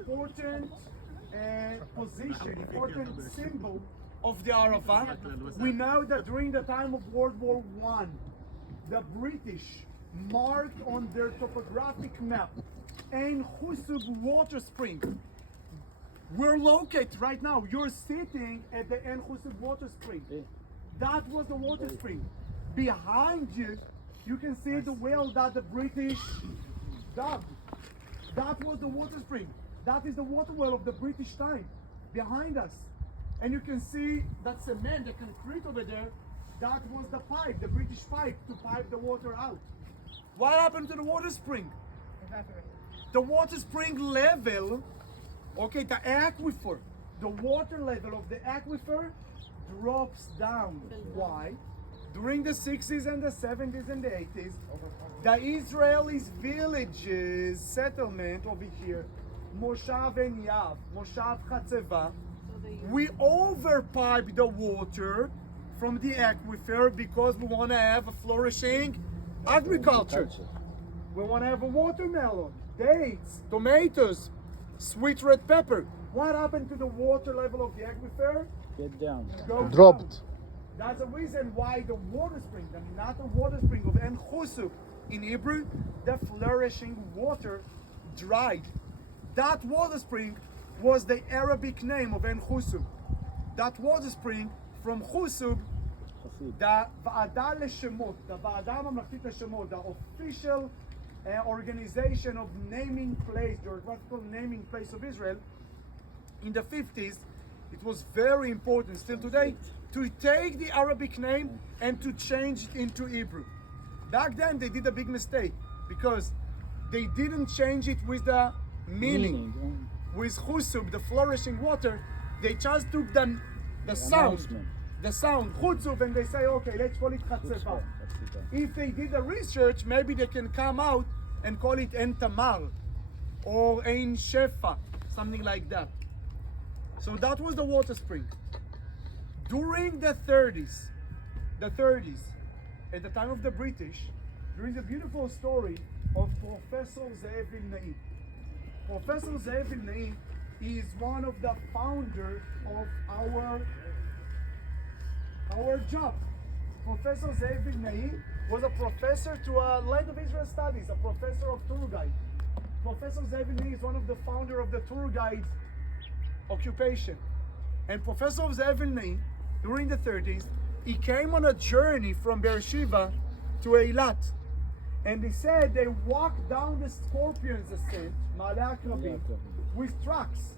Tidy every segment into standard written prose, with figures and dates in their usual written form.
important position, important symbol of the Arava. We know that during the time of World War I, the British marked on their topographic map Ein Husub water spring. We're located right now. You're sitting at the Ein Husub water spring. That was the water spring. Behind you, you can see the well that the British dug. That was the water spring. That is the water well of the British time behind us. And you can see that cement, the concrete over there, that was the pipe, the British pipe to pipe the water out. What happened to the water spring? Evaporated. The water spring level, okay, the aquifer, the water level of the aquifer drops down. Why? During the 60s and the 70s and the 80s, the Israelis villages, settlement over here, Moshav and Yav, Moshav Chatzeva, we overpipe the water from the aquifer because we want to have a flourishing agriculture. We want to have a watermelon, dates, tomatoes, sweet red pepper. What happened to the water level of the aquifer? Get down. Dropped. Down. That's the reason why the water spring, the Minato water spring of En Chusub in Hebrew, the flourishing water, dried. That water spring was the Arabic name of En Chusub. That water spring from Chusub, the Va'ada Leshemot, the Va'ada Mamlachtit Leshemot, the official organization of naming place, geographical naming place of Israel, in the 50s, it was very important still today to take the Arabic name and to change it into Hebrew. Back then they did a big mistake because they didn't change it with the meaning. With Chusub, the flourishing water, they just took the sound, Chusub, and they say, okay, let's call it Chatzeva. If they did the research, maybe they can come out and call it En Tamar or Ein Shefa, something like that. So that was the water spring. During the 30s, at the time of the British, there is a beautiful story of Professor Ze'ev Vilnai. Professor Ze'ev Vilnai is one of the founders of our job. Professor Ze'ev Vilnai was a professor to a Land of Israel Studies, a professor of tour guide. Professor Ze'ev Vilnai is one of the founders of the tour guide occupation. And Professor Ze'ev Vilnai, during the 30s, he came on a journey from Beersheba to Eilat. And he said they walked down the Scorpion's Ascent, Ma'ale Akrabim, with trucks.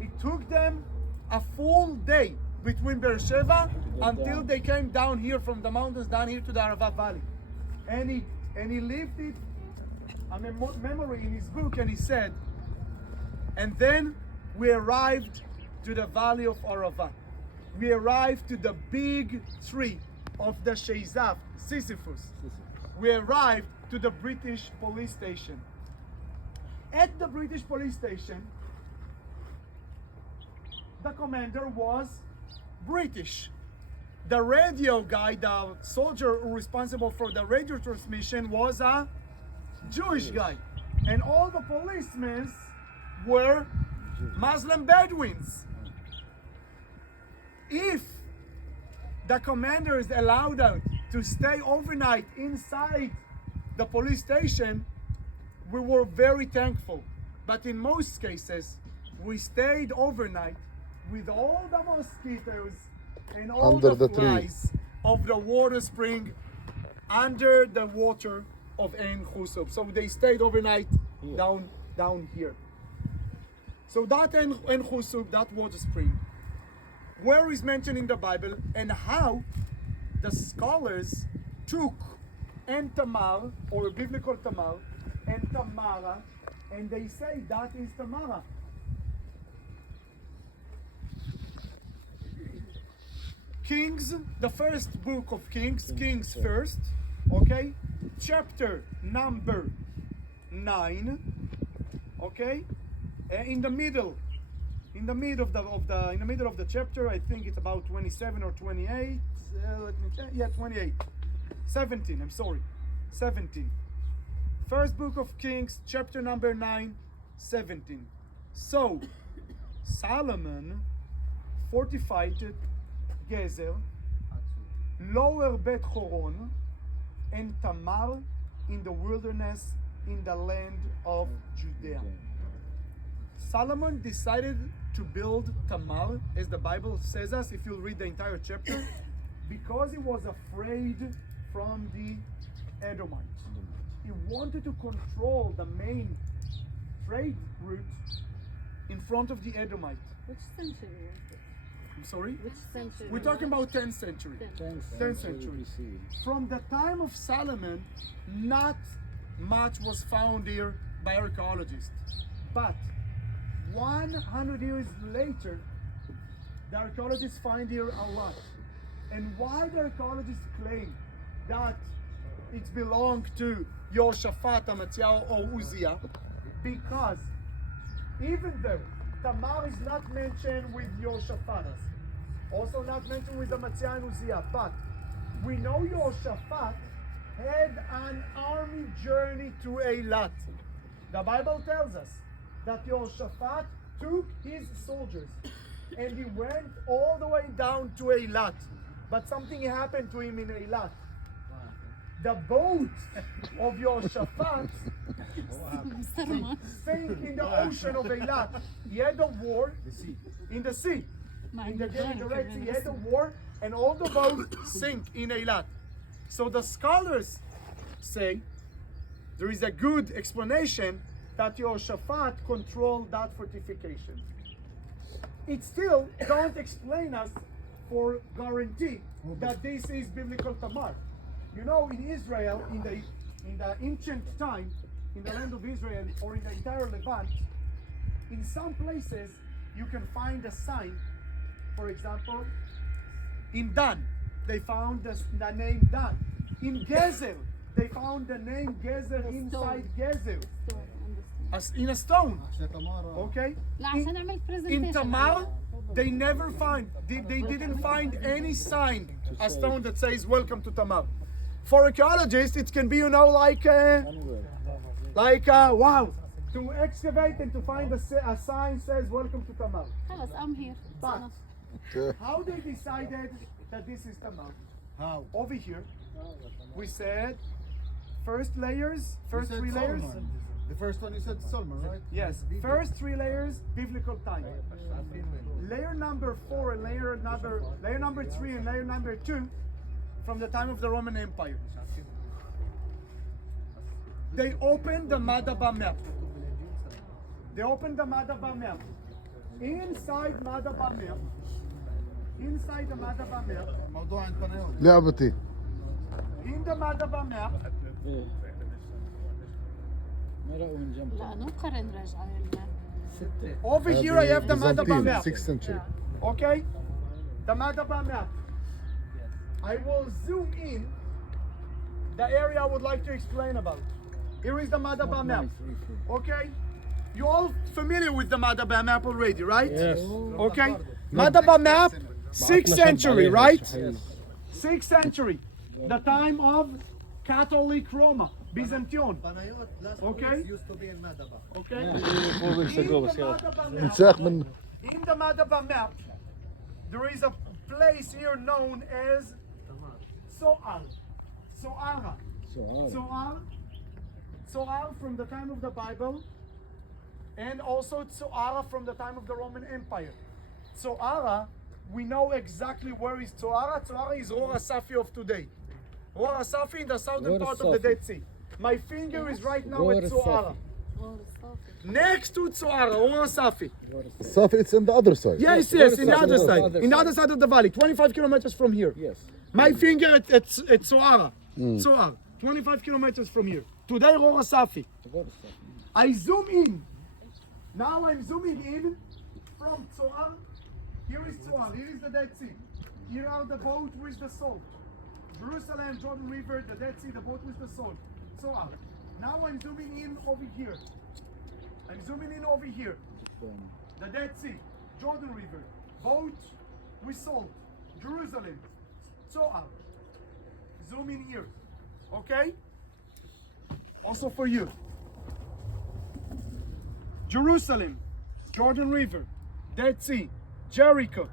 It took them a full day between Beersheba until they came down here from the mountains down here to the Arava Valley. And he lived it a memory in his book, and he said, and then we arrived to the valley of Arava. We arrived to the big tree of the Sheizaf, Sisyphus. We arrived to the British police station. At the British police station, the commander was British. The radio guy, the soldier responsible for the radio transmission, was a Jewish guy. And all the policemen were Muslim Bedouins. If the commanders allowed us to stay overnight inside the police station, we were very thankful. But in most cases, we stayed overnight with all the mosquitoes and all Under the the tree. flies of the water spring under the water of Ein Chusub. So they stayed overnight down here. So that Ein Chusub, that water spring, where is mentioned in the Bible, and how the scholars took En Tamar, or biblical Tamar, and Tamara, and they say that is Tamara. Kings, the first book of Kings, Kings first, okay? Chapter number 9, okay? In the middle of the chapter, I think it's about 27 or 28. Let me check. Yeah, 28. 17. I'm sorry. 17. First book of Kings, chapter number 9, 17. So Solomon fortified Gezer, lower Bet Horon, and Tamar in the wilderness in the land of Judea. Solomon decided to build Tamar, as the Bible says us, if you'll read the entire chapter, because he was afraid from the Edomites. He wanted to control the main trade route in front of the Edomites. Which century is it? I'm sorry? Which century? We're talking about 10th century. 10th century. From the time of Solomon, not much was found here by archaeologists. But 100 years later, the archaeologists find here a lot. And why the archaeologists claim that it belonged to Yehoshaphat, Amatziah, or Uzziah? Because even though Tamar is not mentioned with Yehoshaphat, also not mentioned with Amatziah and Uzziah, but we know Yehoshaphat had an army journey to Eilat. The Bible tells us that Yehoshaphat took his soldiers and he went all the way down to Eilat. But something happened to him in Eilat. The boat of Yehoshaphat sank in the ocean of Eilat. He had a war in the sea. In the Red Sea, he had a war, and all the boats sink in Eilat. So the scholars say there is a good explanation that Yehoshaphat controlled that fortification. It still don't explain us for guarantee that this is biblical Tamar. You know, in Israel, in the ancient time, in the land of Israel or in the entire Levant, in some places you can find a sign. For example, in Dan, they found the name Dan. In Gezer, they found the name Gezer inside Gezer. As in a stone. Okay? In Tamar, they never find, they didn't find any sign, a stone that says welcome to Tamar. For archaeologists, it can be, you know, like wow, to excavate and to find a sign says welcome to Tamar. خلاص, I'm here. But how they decided that this is Tamar? How? Over here, we said first three layers. The first one you said Solomon, right? Yes, first 3 layers, biblical time. Layer number 4 and layer number 3 and layer number 2 from the time of the Roman Empire. They opened the Madaba map. Inside the Madaba map, موضوع عند بنيون. لعبتي. in the Madaba map, لا نقارن رجعة لنا. over here I have the Madaba map. 6th century. Okay? The Madaba map. I will zoom in the area I would like to explain about. Here is the Madaba map. Okay? You all familiar with the Madaba map already, right? Yes. Okay? Madaba map, 6th century, right? 6th century. The time of Catholic Roma, Byzantium. Banayot last Okay. place used to be in Madaba. Okay? Four weeks ago, In the Madaba map, انساق من in the Madaba map, there is a place here known as Soar. Soar from the time of the Bible, and also Tsoara from the time of the Roman Empire. Tsoara, we know exactly where is Tsoara. Tsoara is Rora Safi of today. Rora Safi in the southern part of the Dead Sea. My finger is right now at Tsoara. Next to Tsoara, Rora Safi. Safi, it's on the other side. Yes, in the other side. In the other side of the valley, 25 kilometers from here. Yes. My finger at Tsoara. Tsoara, 25 kilometers from here. Today, Rora Safi. I zoom in. Now I'm zooming in from Tsoar. Here is Tsoar. Here is the Dead Sea. Here are the boat with the salt. Jerusalem, Jordan River, the Dead Sea, the boat with the salt. Tsoar. Now I'm zooming in over here. The Dead Sea, Jordan River, boat with salt. Jerusalem, Tsoar. Zoom in here. Okay? Also for you. Jerusalem. Jordan River, Dead Sea, Jericho.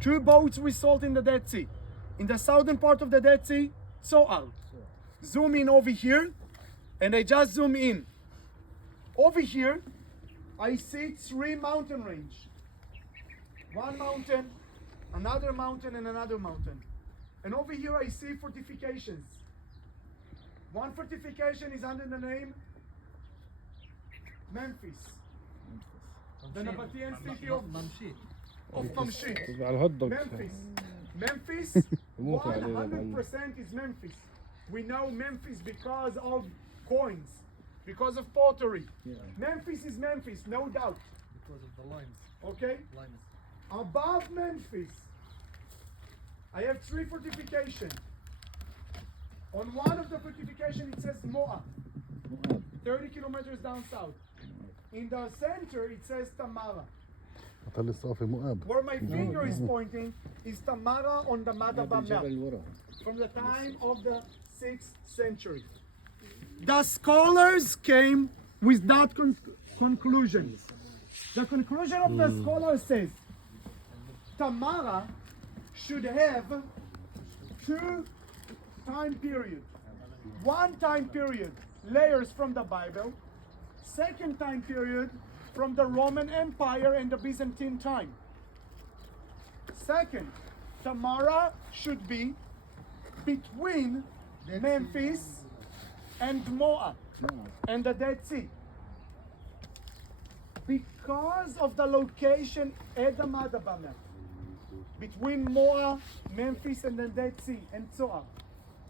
2 boats with salt in the Dead Sea. In the southern part of the Dead Sea, Zoar. Zoom in over here, and I just zoom in. Over here, I see 3 mountain range. 1 mountain, another mountain, and another mountain. And over here I see fortifications. One fortification is under the name Memphis. The Nabatean city of Mamshit. على الهوت دوغ. Memphis, 100% is Memphis. We know Memphis because of coins, because of pottery. Memphis is Memphis, no doubt. Because of the lines. Okay? Lines. Above Memphis, I have 3 fortifications. On one of the fortifications it says Moab, 30 kilometers down south. In the center it says Tamara. طلع الصافي مؤاب. Where my finger is pointing is Tamara on the Madaba map from the time of the 6th century. The scholars came with that conclusion. The conclusion of the scholar says Tamara should have 2 time periods. 1 time period, layers from the Bible. 2nd time period from the Roman Empire and the Byzantine time. Second, Tamara should be between Memphis and Moab and the Dead Sea. Because of the location at the Madaba map, between Moab, Memphis, and the Dead Sea, and Zoar.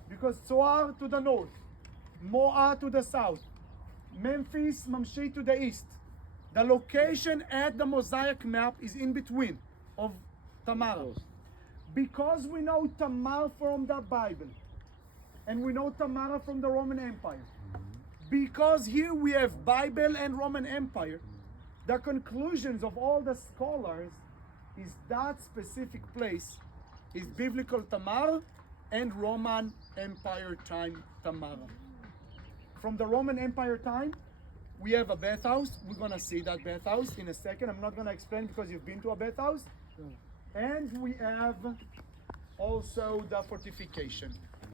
Because Zoar to the north, Moab to the south, Memphis, Mamshit to the east. The location at the mosaic map is in between of Tamar. Because we know Tamar from the Bible, and we know Tamara from the Roman Empire, because here we have Bible and Roman Empire, the conclusions of all the scholars is that specific place is biblical Tamar and Roman Empire time Tamara. From the Roman Empire time, we have a bathhouse. We're gonna see that bathhouse in a second. I'm not gonna explain because you've been to a bathhouse. And we have also the fortification.